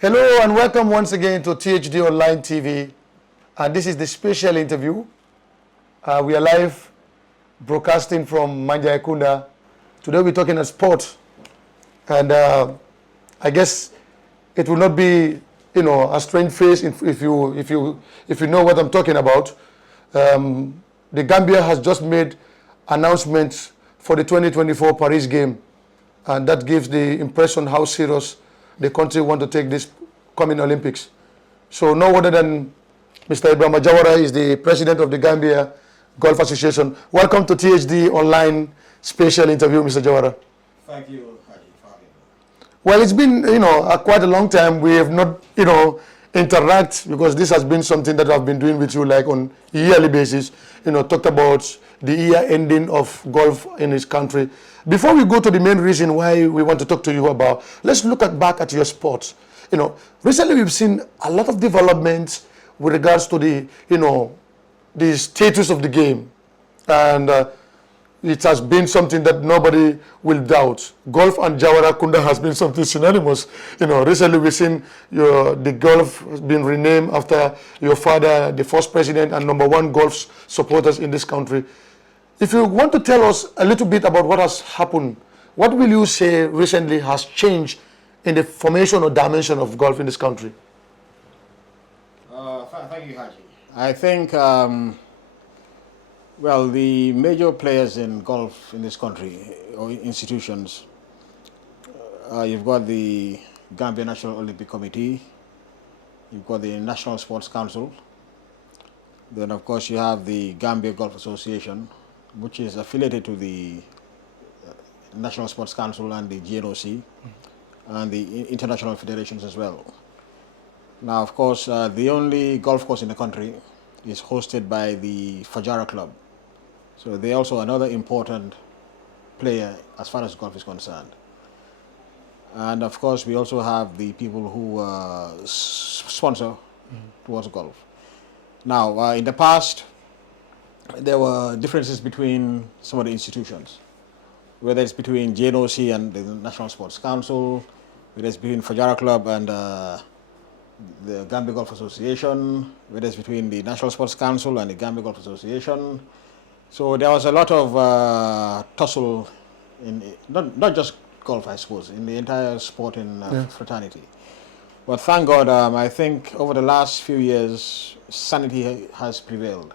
Hello and welcome once again to THD Online TV. And this is the special interview. We are live broadcasting from Manjaikunda. Today we're talking about sport. And I guess it will not be, a strange face if you know what I'm talking about. The Gambia has just made announcements for the 2024 Paris game. And that gives the impression how serious the country want to take this coming Olympics. So no other than Mr. Ebrima Jawara is the president of the Gambia Golf Association. Welcome to THD Online special interview, Mr. Jawara. Thank you, Haji, for having me. Well, it's been, quite a long time. We have not, interact because this has been something that I've been doing with you like on a yearly basis, talked about the year ending of golf in this country. Before we go to the main reason why we want to talk to you about, let's look back at your sport. Recently we've seen a lot of developments with regards to the status of the game. And it has been something that nobody will doubt. Golf and Jawara Kunda has been something synonymous. Recently we've seen the golf has been renamed after your father, the first president and #1 golf supporters in this country. If you want to tell us a little bit about what has happened, what will you say recently has changed in the formation or dimension of golf in this country? Thank you, Haji. I think, the major players in golf in this country, or institutions, you've got the Gambia National Olympic Committee, you've got the National Sports Council, then of course you have the Gambia Golf Association, which is affiliated to the National Sports Council and the GNOC, and the international federations as well. Now, of course, the only golf course in the country is hosted by the Fajara Club. So they're also another important player as far as golf is concerned. And of course, we also have the people who sponsor towards golf. Now, in the past, there were differences between some of the institutions, whether it's between GNOC and the National Sports Council, whether it's between Fajara Club and the Gambia Golf Association, whether it's between the National Sports Council and the Gambia Golf Association. So there was a lot of tussle in not just golf, I suppose, in the entire sporting fraternity. But thank God, I think over the last few years, sanity has prevailed.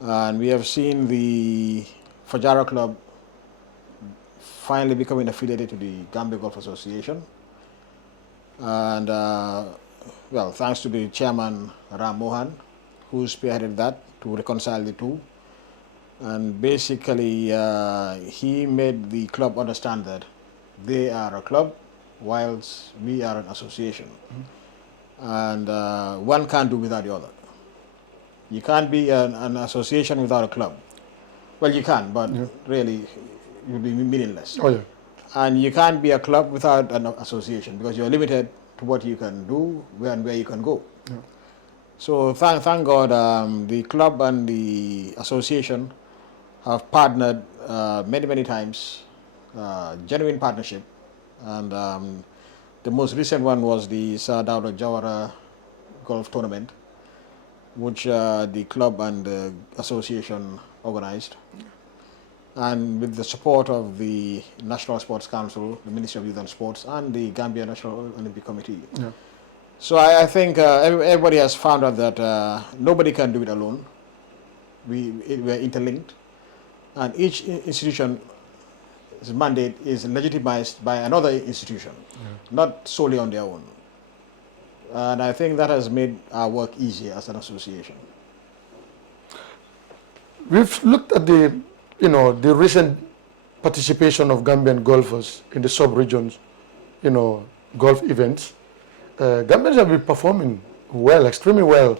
And we have seen the Fajara Club finally becoming affiliated to the Gambia Golf Association. And, thanks to the chairman, Ram Mohan, who spearheaded that to reconcile the two. And basically, he made the club understand that they are a club, whilst we are an association. And one can't do without the other. You can't be an association without a club. Well, you can, but really, it would be meaningless. Oh, yeah. And you can't be a club without an association because you're limited to what you can do and where you can go. Yeah. So thank God, the club and the association have partnered many times, genuine partnership. And the most recent one was the Sir Dawda Jawara Golf Tournament, which the club and the association organized. And with the support of the National Sports Council, the Ministry of Youth and Sports, and the Gambia National Olympic Committee. Yeah. So I think everybody has found out that nobody can do it alone. We're interlinked. And each institution's mandate is legitimized by another institution, not solely on their own. And I think that has made our work easier as an association. We've looked at the recent participation of Gambian golfers in the sub-regions, golf events. Gambians have been performing well, extremely well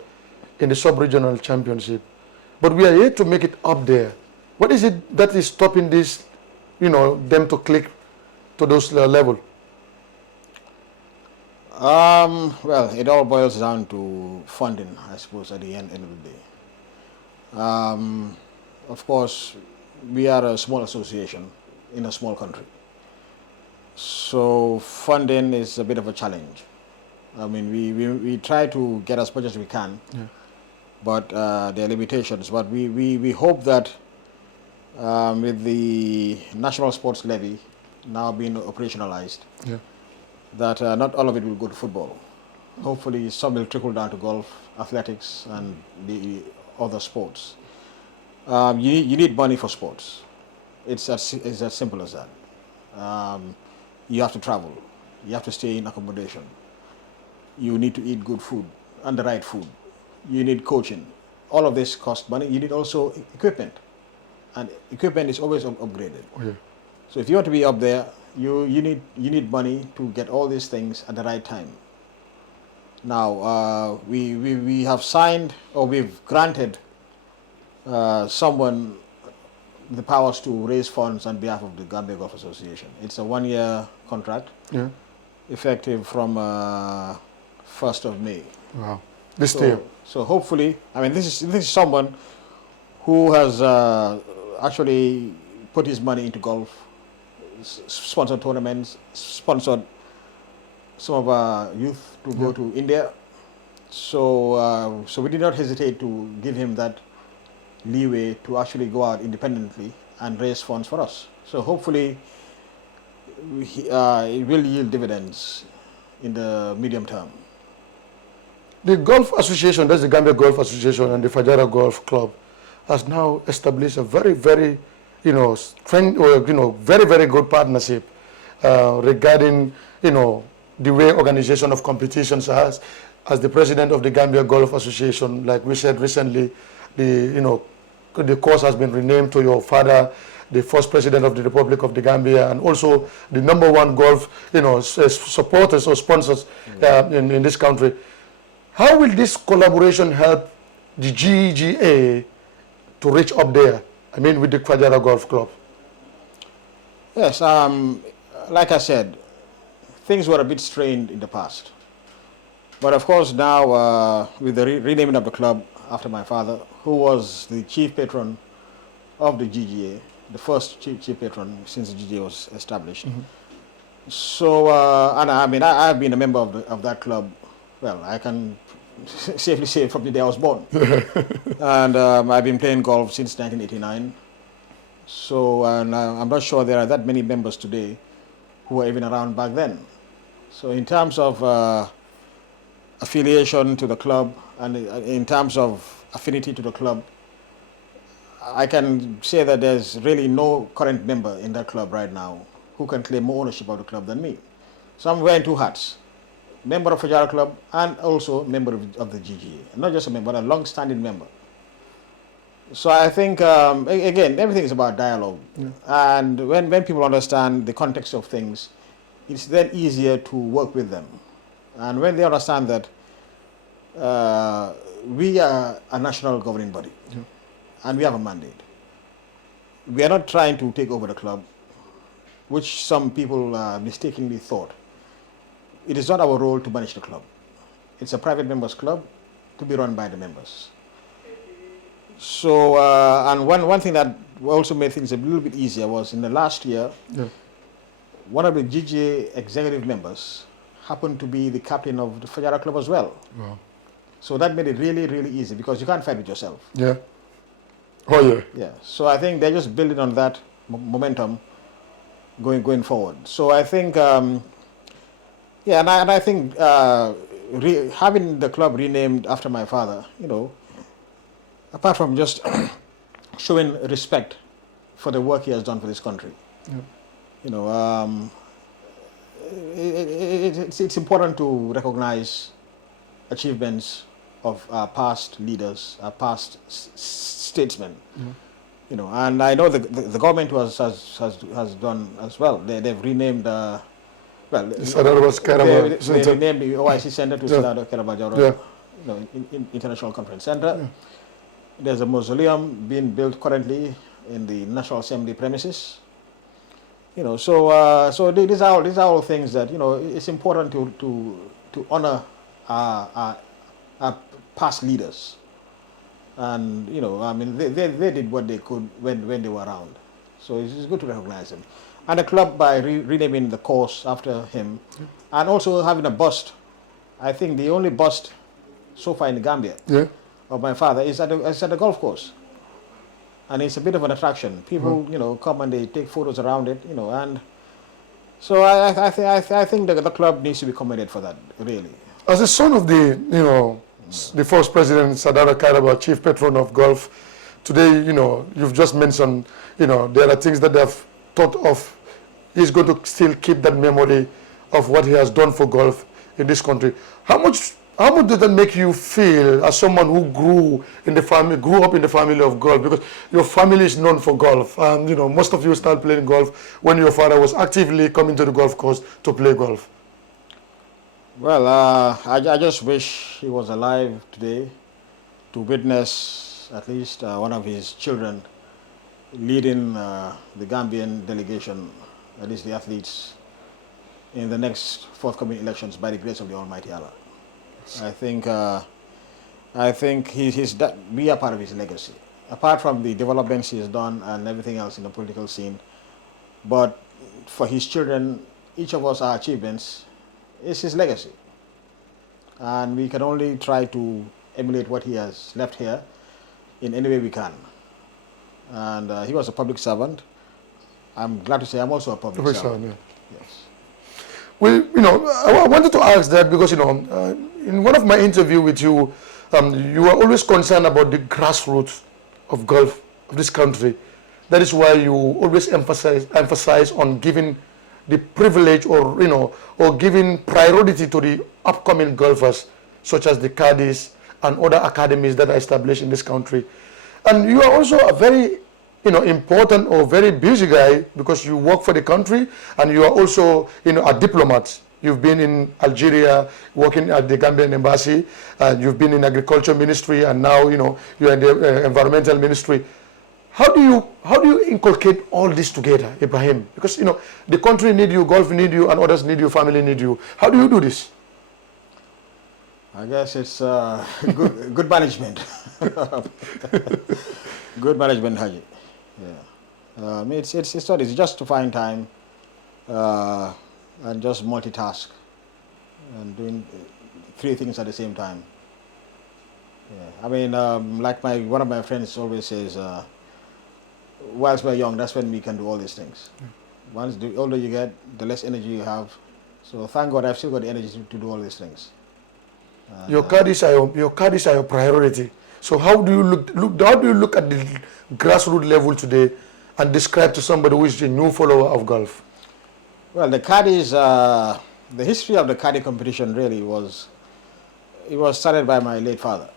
in the sub-regional championship. But we are yet to make it up there. What is it that is stopping this, them to click to those level? It all boils down to funding, I suppose, at the end of the day. Of course, we are a small association in a small country. So funding is a bit of a challenge. I mean, we try to get as much as we can, but there are limitations. But we hope that with the national sports levy now being operationalized, that not all of it will go to football. Hopefully, some will trickle down to golf, athletics, and the other sports. You need money for sports. It's as simple as that. You have to travel. You have to stay in accommodation. You need to eat good food and the right food. You need coaching. All of this costs money. You need also equipment, and equipment is always upgraded. So if you want to be up there, you need money to get all these things at the right time. Now we have signed, or we've granted someone the powers to raise funds on behalf of the Gambia Golf Association. It's a 1-year contract, effective from 1st of May. Wow, this year. So hopefully, I mean, this is someone who has actually put his money into golf, sponsored tournaments, sponsored some of our youth to go to India. So so we did not hesitate to give him that leeway to actually go out independently and raise funds for us. So hopefully it will yield dividends in the medium term. The Golf Association, that's the Gambia Golf Association and the Fajara Golf Club, has now established a very, very, very, very good partnership regarding, the way organization of competitions has. As the president of the Gambia Golf Association, like we said recently, the course has been renamed to your father, the first president of the Republic of the Gambia, and also the #1 golf, supporters or sponsors in this country. How will this collaboration help the GGA to reach up there? I mean, with the Fajara Golf Club. Yes, like I said, things were a bit strained in the past. But of course now, with the renaming of the club after my father, who was the chief patron of the GGA, the first chief patron since the GGA was established. So, and I mean, I've been a member of that club. Well, I can safely say from the day I was born. And I've been playing golf since 1989. So, and I'm not sure there are that many members today who were even around back then. So in terms of affiliation to the club and in terms of affinity to the club, I can say that there's really no current member in that club right now who can claim more ownership of the club than me. So I'm wearing two hats: member of Fajara Club and also member of the GGA. Not just a member, but a long-standing member. So I think, again, everything is about dialogue. And when people understand the context of things, it's then easier to work with them. And when they understand that we are a national governing body and we have a mandate, we are not trying to take over the club, which some people mistakenly thought. It is not our role to manage the club. It's a private members club to be run by the members. So, and one thing that also made things a little bit easier was in the last year, one of the GGA executive members happened to be the captain of the Fajara Club as well. Wow. So that made it really, really easy because you can't fight with yourself. Yeah. Oh yeah. Yeah. So I think they're just building on that momentum going forward. So I think, yeah, and I think having the club renamed after my father, apart from just showing respect for the work he has done for this country, it's important to recognize achievements of our past leaders, our past statesmen. And I know the government has done as well. They've renamed. They renamed the OIC Center to Ebrima Jawara, International Conference Center. There's a mausoleum being built currently in the National Assembly premises. So these are all things that it's important to honor our past leaders, and I mean they did what they could when they were around. So it's good to recognize them, and the club by renaming the course after him, and also having a bust I think the only bust so far in the Gambia of my father is at the golf course. And it's a bit of an attraction. People, you know, come and they take photos around it, you know, and so I think the club needs to be commended for that, really. As a son of the, you know, the first president, Sadara Kairaba, chief patron of golf, today, you know, you've just mentioned, you know, there are things that they have thought of. He's going to still keep that memory of what he has done for golf in this country. How much does that make you feel as someone who grew up in the family of golf? Because your family is known for golf, and you know most of you started playing golf when your father was actively coming to the golf course to play golf. Well, I just wish he was alive today to witness at least one of his children leading the Gambian delegation, at least the athletes, in the next forthcoming elections by the grace of the Almighty Allah. I think we are part of his legacy. Apart from the developments he has done and everything else in the political scene, but for his children, each of us, our achievements is his legacy. And we can only try to emulate what he has left here in any way we can. And he was a public servant. I'm glad to say I'm also a public servant. Yeah. Yes. Well, you know, I wanted to ask that because, you know, in one of my interviews with you, you are always concerned about the grassroots of golf of this country. That is why you always emphasize on giving the privilege or, you know, or giving priority to the upcoming golfers, such as the caddies and other academies that are established in this country. And you are also a very, you know, important or very busy guy because you work for the country and you are also, you know, a diplomat. You've been in Algeria working at the Gambian embassy, you've been in agriculture ministry, and now, you know, you're in the environmental ministry. How do you inculcate all this together, Ibrahim? Because, you know, the country need you, golf need you, and others need you, family need you. How do you do this? I guess it's good management. Good management, Haji. Yeah. It's just to find time and just multitask and doing 3 things at the same time. Yeah. I mean, like one of my friends always says, whilst we're young, that's when we can do all these things. Once the older you get, the less energy you have. So thank God I've still got the energy to do all these things. And, your caddies are your priority. So how do you look at the grassroots level today and describe to somebody who is a new follower of golf? Well, the caddies, the history of the caddy competition really it was started by my late father.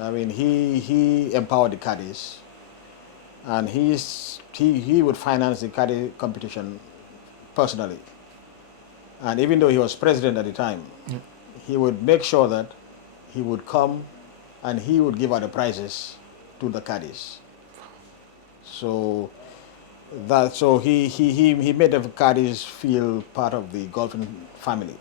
I mean, he empowered the caddies, and he would finance the caddy competition personally. And even though he was president at the time, he would make sure that he would come and he would give out the prizes to the caddies. So he made the caddies feel part of the golfing family.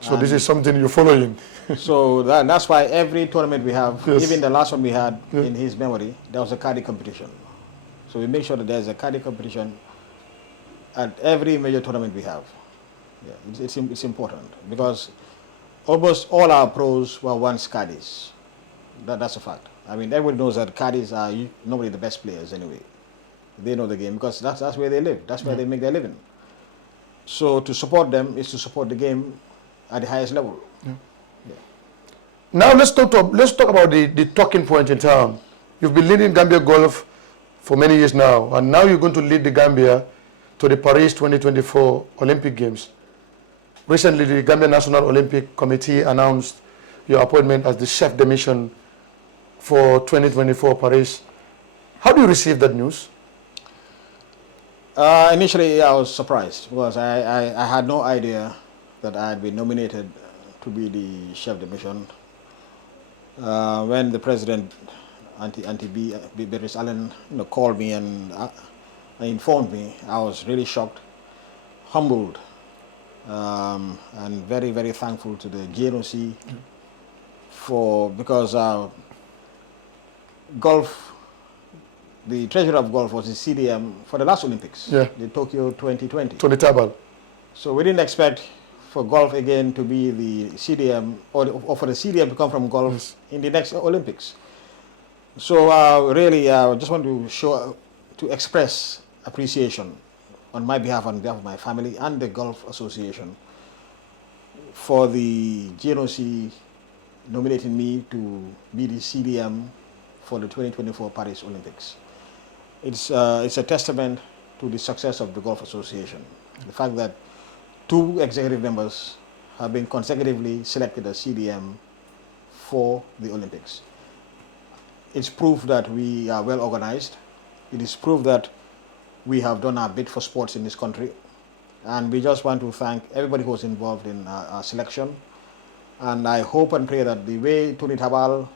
So this is something you're following. So that's why every tournament we have, Yes. even the last one we had in his memory, there was a caddy competition. So we make sure that there's a caddy competition at every major tournament we have. Yeah, it's important because almost all our pros were once caddies. That's a fact. I mean, everybody knows that caddies are normally the best players anyway. They know the game because that's where they live. That's where they make their living. So to support them is to support the game at the highest level. Yeah. Yeah. Now let's talk about the talking point in town. You've been leading Gambia golf for many years now, and now you're going to lead the Gambia to the Paris 2024 Olympic Games. Recently, the Gambian National Olympic Committee announced your appointment as the chef de mission for 2024 Paris. How do you receive that news? Initially, I was surprised because I had no idea that I had been nominated to be the chef de mission. When the president, Auntie Beatrice Allen, called me and informed me, I was really shocked, humbled, and very, very thankful to the GNOC because golf, the treasurer of golf was the CDM for the last Olympics, the Tokyo 2020. Tony Tabal. So we didn't expect for golf again to be the CDM, or for the CDM to come from golf in the next Olympics. So really, I just want to express appreciation on my behalf, on behalf of my family and the Golf Association, for the GNOC nominating me to be the CDM for the 2024 Paris Olympics. It's a testament to the success of the Golf Association. The fact that 2 executive members have been consecutively selected as CDM for the Olympics. It's proof that we are well organized. It is proof that we have done our bit for sports in this country. And we just want to thank everybody who was involved in our selection. And I hope and pray that the way Tony Tabal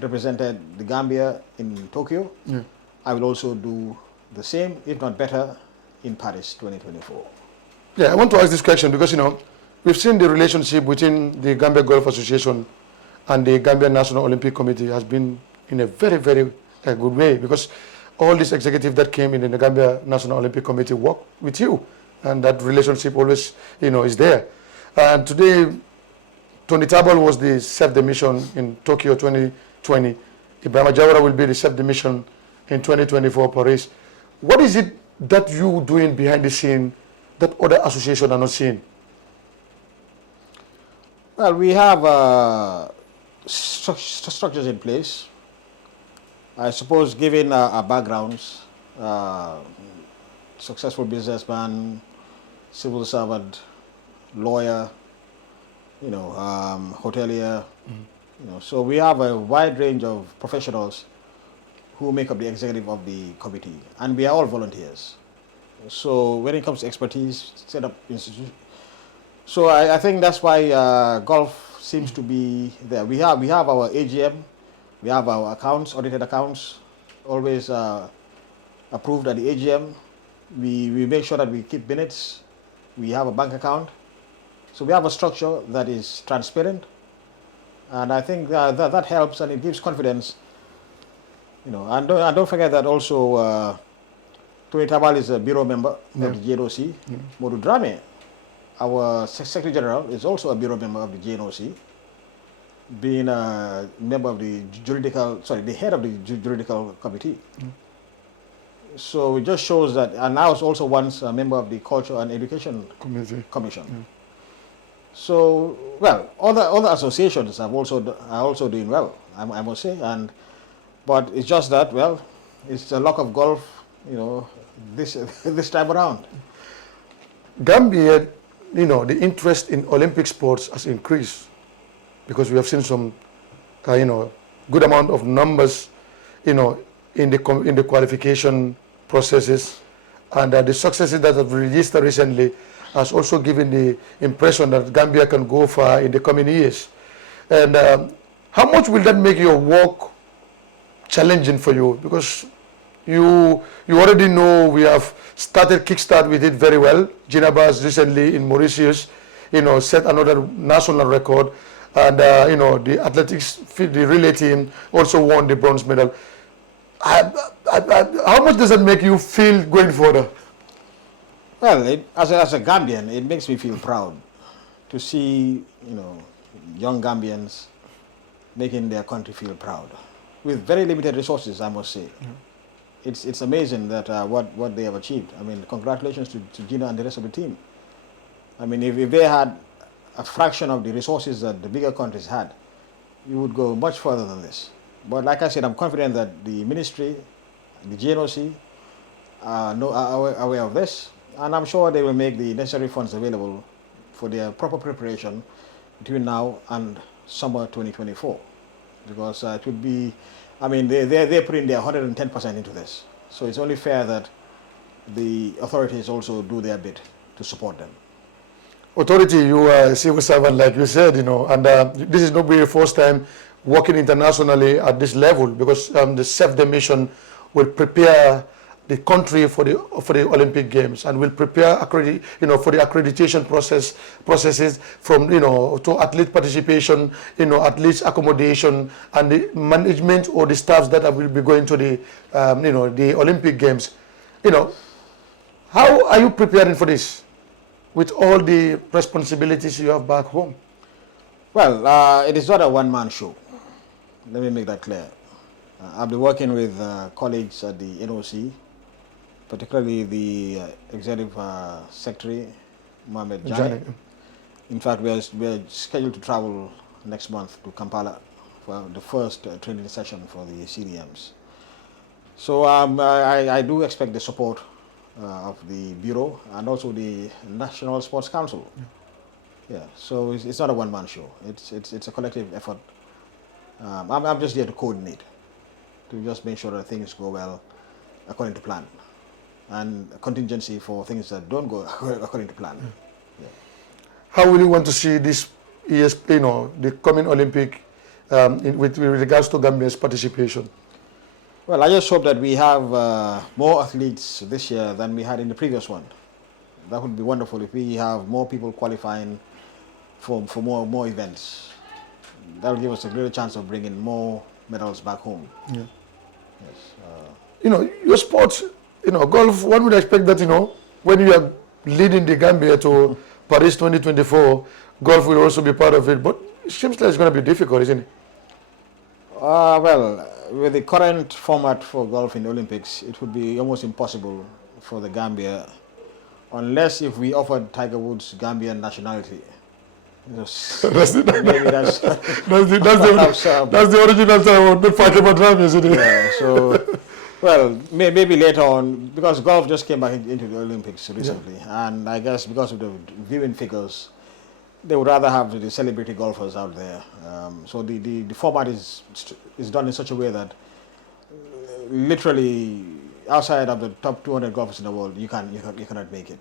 represented the Gambia in Tokyo, I will also do the same, if not better, in Paris 2024. Yeah, I want to ask this question because, we've seen the relationship between the Gambia Golf Association and the Gambian National Olympic Committee has been in a very, very good way, because all these executives that came in the Gambia National Olympic Committee work with you, and that relationship always, is there. And today, Tony Tabal was the chef de mission in Tokyo 2020. Ebrima Jawara will be the chef de mission in 2024 Paris. What is it that you doing behind the scene that other associations are not seeing? Well, we have structures in place. I suppose, given our backgrounds, successful businessman, civil servant, lawyer, hotelier, so we have a wide range of professionals who make up the executive of the committee, and we are all volunteers. So when it comes to expertise, set up institutions. So I think that's why golf seems to be there. We have our AGM, we have our accounts, audited accounts, always approved at the AGM. We make sure that we keep minutes. We have a bank account. So we have a structure that is transparent, and I think that helps, and it gives confidence. And don't forget that also Tony Tabal is a bureau member of the GNOC. Modu Drame, our Secretary General, is also a bureau member of the GNOC, being a member of the the head of the juridical committee. So it just shows that, and now is also once a member of the Culture and Education Commission. So, well, other associations are also doing well, I must say, but it's just that, well, it's a luck of golf, this time around. Gambia, the interest in Olympic sports has increased because we have seen some, good amount of numbers, in the qualification processes, and the successes that have been registered recently has also given the impression that Gambia can go far in the coming years. And how much will that make your work challenging for you? Because you already know we have started kickstart with it very well. Jinabas recently in Mauritius, set another national record, and the athletics, the relay team also won the bronze medal. How much does that make you feel going further? Well, as a Gambian, it makes me feel proud to see, young Gambians making their country feel proud with very limited resources, I must say. It's amazing that what they have achieved. I mean, congratulations to Gina and the rest of the team. I mean, if they had a fraction of the resources that the bigger countries had, you would go much further than this. But like I said, I'm confident that the ministry, the GNOC, are aware of this, and I'm sure they will make the necessary funds available for their proper preparation between now and summer 2024. Because it would be, I mean, they're putting their 110% into this. So it's only fair that the authorities also do their bit to support them. Authority, you are a civil servant, like you said, and this is not the first time working internationally at this level, because the chef de mission will prepare the country for the Olympic Games, and will prepare for the accreditation processes from to athlete participation, athletes accommodation, and the management or the staffs that will be going to the the Olympic Games. How are you preparing for this? with all the responsibilities you have back home? Well, it is not a one-man show. Let me make that clear. I've been working with colleagues at the NOC, particularly the Executive Secretary, Mohamed Jani. In fact, we are scheduled to travel next month to Kampala for the first training session for the CDMs. So I do expect the support of the Bureau and also the National Sports Council. Yeah, so it's not a one-man show. It's a collective effort. I'm just there to coordinate, to just make sure that things go well according to plan, and contingency for things that don't go according to plan. Yeah. How will you want to see this year's, the coming Olympic with regards to Gambia's participation? Well, I just hope that we have more athletes this year than we had in the previous one. That would be wonderful if we have more people qualifying for more events. That will give us a greater chance of bringing more medals back home. Yeah. Yes. Your sports, golf, one would expect that, when you are leading the Gambia to Paris 2024, golf will also be part of it. But it seems like it's going to be difficult, isn't it? Well, with the current format for golf in the Olympics, it would be almost impossible for the Gambia, unless if we offered Tiger Woods Gambian nationality. That's the original time, not fight about time, isn't it? Yeah, so, well, maybe later on, because golf just came back into the Olympics recently, and I guess because of the viewing figures, they would rather have the celebrity golfers out there. So the format is done in such a way that literally outside of the top 200 golfers in the world, you cannot make it.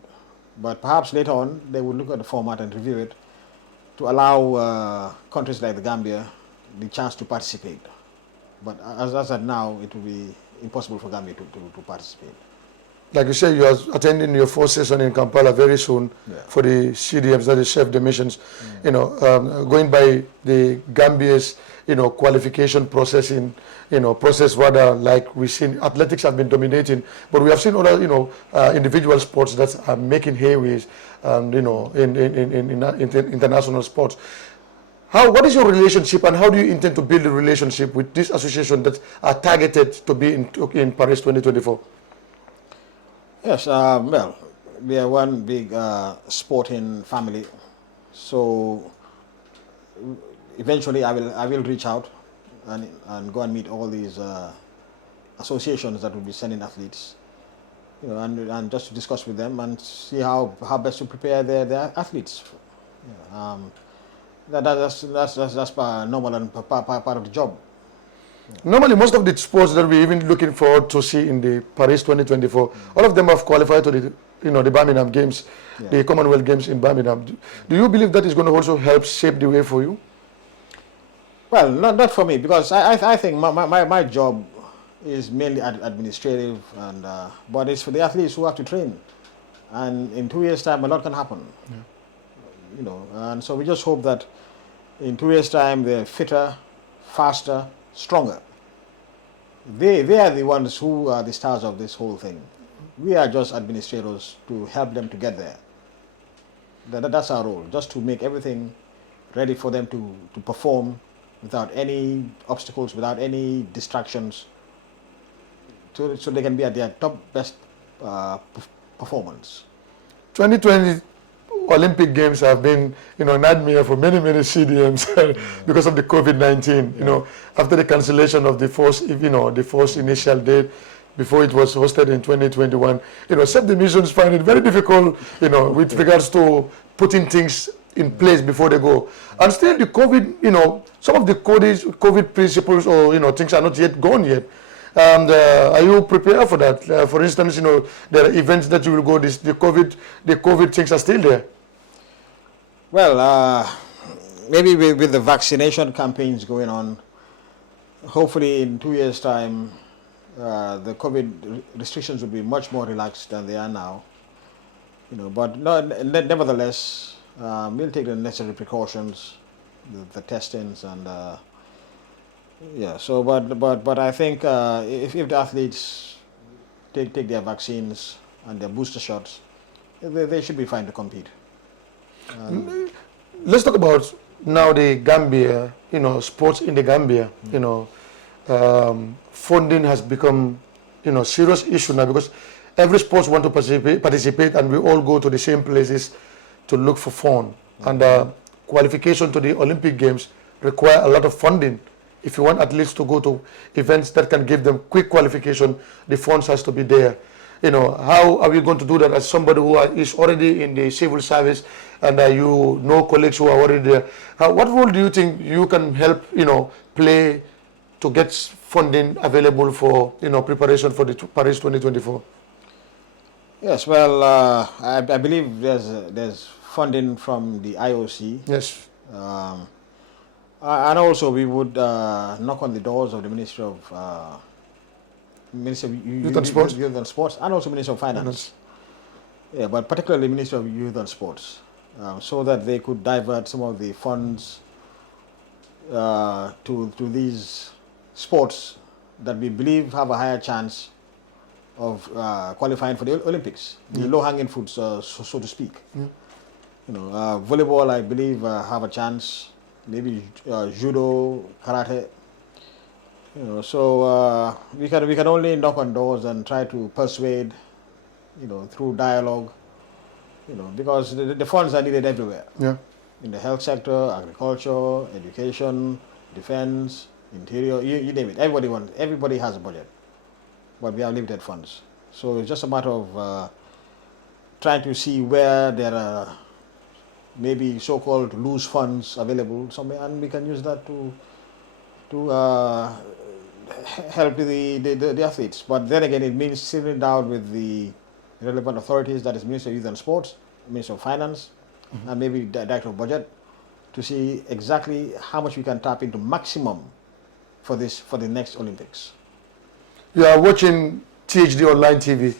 But perhaps later on, they would look at the format and review it to allow countries like the Gambia the chance to participate. But as of now, it will be impossible for Gambia to participate. Like you said, you are attending your first session in Kampala very soon for the CDMs, that is chef dimensions. Going by the Gambia's, qualification processing, process rather, like we've seen, athletics have been dominating, but we have seen other, individual sports that are making hayways, in international sports. What is your relationship, and how do you intend to build a relationship with this association that are targeted to be in Paris 2024? Yes, well, we are one big sporting family, so eventually I will reach out and go and meet all these associations that will be sending athletes, and just to discuss with them and see how best to prepare their athletes. That's normal and part of the job. Normally, most of the sports that we're even looking forward to see in the Paris 2024, all of them have qualified to the Birmingham Games, the Commonwealth Games in Birmingham. Do you believe that is going to also help shape the way for you? Well, not for me, because I think my job is mainly administrative, and but it's for the athletes who have to train. And in 2 years' time, a lot can happen. And so we just hope that in 2 years' time they're fitter, faster, stronger. They are the ones who are the stars of this whole thing. We are just administrators to help them to get there. That's our role, just to make everything ready for them to perform without any obstacles, without any distractions, so they can be at their top best performance. 2020 Olympic Games have been, a nightmare for many CDMs because of the COVID-19. After the cancellation of the first initial date, before it was hosted in 2021, some divisions find it very difficult, with regards to putting things in place before they go. And still the COVID, some of the COVID principles or, things are not yet gone yet. And are you prepared for that? For instance, there are events that you will go, the COVID things are still there. Well, maybe with the vaccination campaigns going on, hopefully in 2 years' time, the COVID restrictions will be much more relaxed than they are now. But nevertheless, we'll take the necessary precautions, the testings, and So, but I think if the athletes take their vaccines and their booster shots, they should be fine to compete. Let's talk about now the Gambia, sports in the Gambia. Funding has become, serious issue now because every sports want to participate and we all go to the same places to look for fun. And qualification to the Olympic Games require a lot of funding. If you want athletes to go to events that can give them quick qualification, the funds has to be there. How are we going to do that as somebody who is already in the civil service and you know colleagues who are already there? What role do you think you can help, play to get funding available for, preparation for the Paris 2024? Yes, well, I believe there's funding from the IOC. Yes. And also we would knock on the doors of the Ministry of Youth and Sports, and also Ministry of Finance. Yeah, but particularly Ministry of Youth and Sports, so that they could divert some of the funds to these sports that we believe have a higher chance of qualifying for the Olympics, the low-hanging fruits, so to speak. Volleyball, I believe, have a chance. Maybe judo, karate. So we can only knock on doors and try to persuade, through dialogue, because the funds are needed everywhere. Yeah. In the health sector, agriculture, education, defense, interior, you name it. Everybody has a budget, but we have limited funds. So it's just a matter of trying to see where there are maybe so-called loose funds available somewhere, and we can use that to help the athletes. But then again, it means sitting down with the relevant authorities, that is Ministry of Youth and Sports, Ministry of Finance, and maybe the Director of Budget, to see exactly how much we can tap into maximum for the next Olympics. You are watching THD Online TV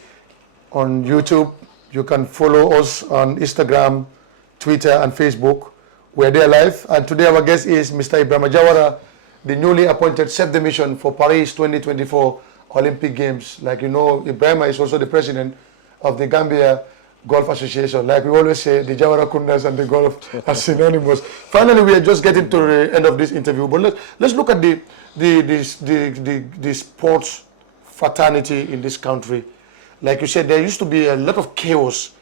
on YouTube. You can follow us on Instagram, Twitter and Facebook. We're there live, and today our guest is Mr. Ebrima Jawara, the newly appointed chef de mission for Paris 2024 Olympic Games. Like Ebrima is also the president of the Gambia Golf Association. Like we always say, the Jawara Kundas and the golf are synonymous. Finally, we are just getting to the end of this interview, but let's look at the sports fraternity in this country. Like you said, there used to be a lot of chaos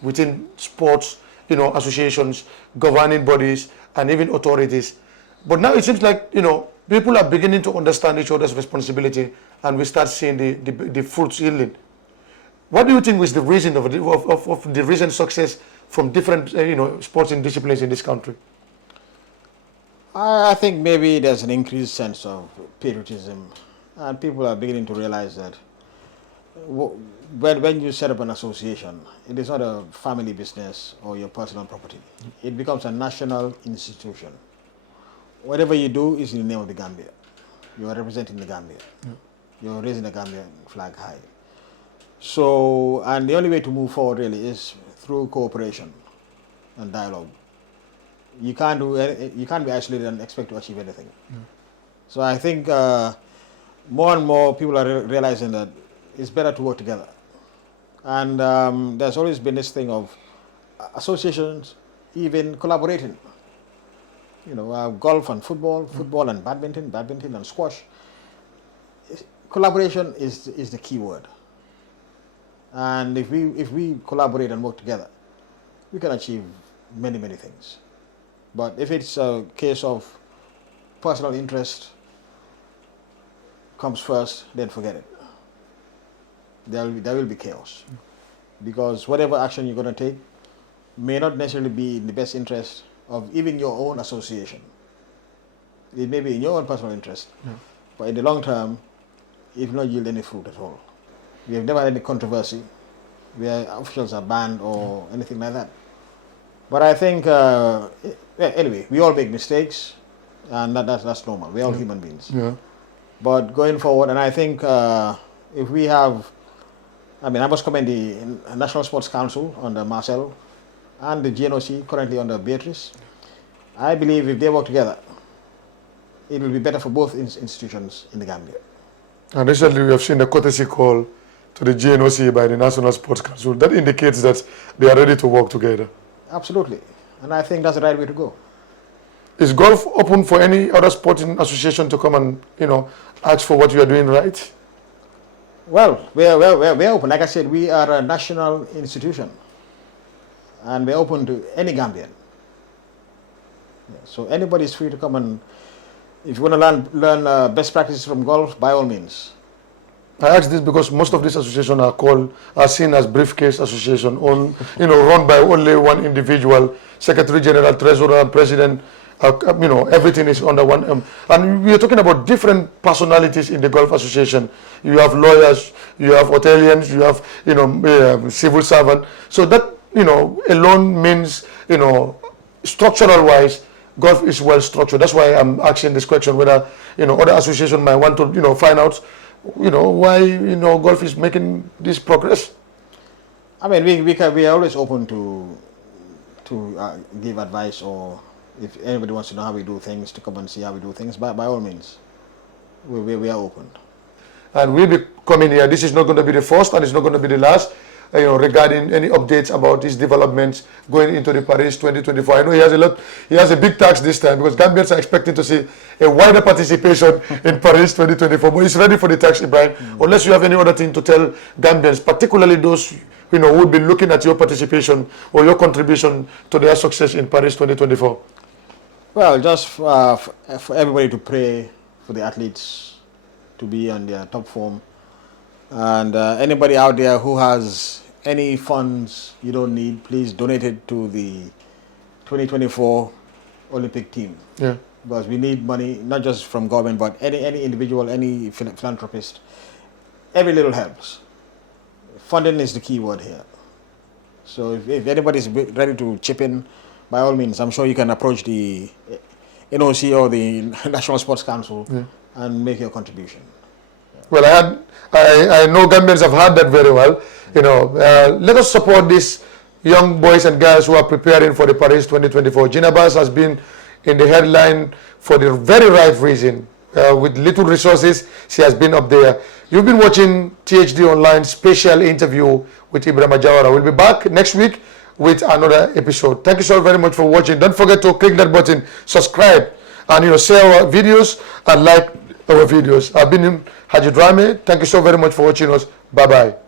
within sports, associations, governing bodies, and even authorities. But now it seems like, people are beginning to understand each other's responsibility, and we start seeing the fruits yielding. What do you think was the reason of the recent success from different, sporting disciplines in this country? I think maybe there's an increased sense of patriotism, and people are beginning to realize that when you set up an association, it is not a family business or your personal property. It becomes a national institution. Whatever you do is in the name of the Gambia. You are representing the Gambia. You're raising the Gambian flag high. So, and the only way to move forward really is through cooperation and dialogue. You can't be isolated and expect to achieve anything. So I think more and more people are realizing that it's better to work together. And there's always been this thing of associations even collaborating. Golf and football, football and badminton and squash. Collaboration is the key word. And if we collaborate and work together, we can achieve many things. But if it's a case of personal interest comes first, then forget it. There will be chaos, because whatever action you're going to take may not necessarily be in the best interest of even your own association. It may be in your own personal interest, but in the long term, it will not yield any fruit at all. We have never had any controversy where officials are banned or anything like that. But I think, anyway, we all make mistakes, and that's normal. We're all human beings. Yeah. But going forward, and I think if we have, I must commend the National Sports Council under Marcel and the GNOC currently under Beatrice. I believe if they work together, it will be better for both institutions in the Gambia. And recently we have seen a courtesy call to the GNOC by the National Sports Council. That indicates that they are ready to work together. Absolutely. And I think that's the right way to go. Is golf open for any other sporting association to come and, ask for what you are doing right? Well, we're open. Like I said, we are a national institution. And we're open to any Gambian. Yeah, so anybody is free to come, and if you want to learn best practices from golf, by all means. I ask this because most of these associations are seen as briefcase association, run by only one individual, secretary general, treasurer, president. Everything is under one. And we are talking about different personalities in the golf association. You have lawyers, you have hoteliers, you have civil servant. So that alone means structural wise, golf is well structured. That's why I'm asking this question, whether other association might want to find out why golf is making this progress. I mean, we are always open to give advice, or if anybody wants to know how we do things, to come and see how we do things. By all means, we are open. And we'll be coming here. This is not going to be the first, and it's not going to be the last. Regarding any updates about these developments going into the Paris 2024. I know he has a big task this time, because Gambians are expecting to see a wider participation in Paris 2024. But he's ready for the task, Ibrahim. Unless you have any other thing to tell Gambians, particularly those who will be looking at your participation or your contribution to their success in Paris 2024. Well, just for everybody to pray for the athletes to be on their top form. And anybody out there who has any funds you don't need, please donate it to the 2024 Olympic team. Yeah. Because we need money, not just from government, but any individual, any philanthropist. Every little helps. Funding is the key word here. So if anybody's ready to chip in, by all means, I'm sure you can approach the GNOC or the National Sports Council and make your contribution. Well, I know Gambians have heard that very well. Let us support these young boys and girls who are preparing for the Paris 2024. Gina Bass has been in the headline for the very right reason. With little resources, she has been up there. You've been watching THD Online special interview with Ebrima Jawara. We'll be back next week with another episode. Thank you so very much for watching. Don't forget to click that button, subscribe, and share our videos and like our videos. I've been Haji Drame. Thank you so very much for watching us. Bye-bye.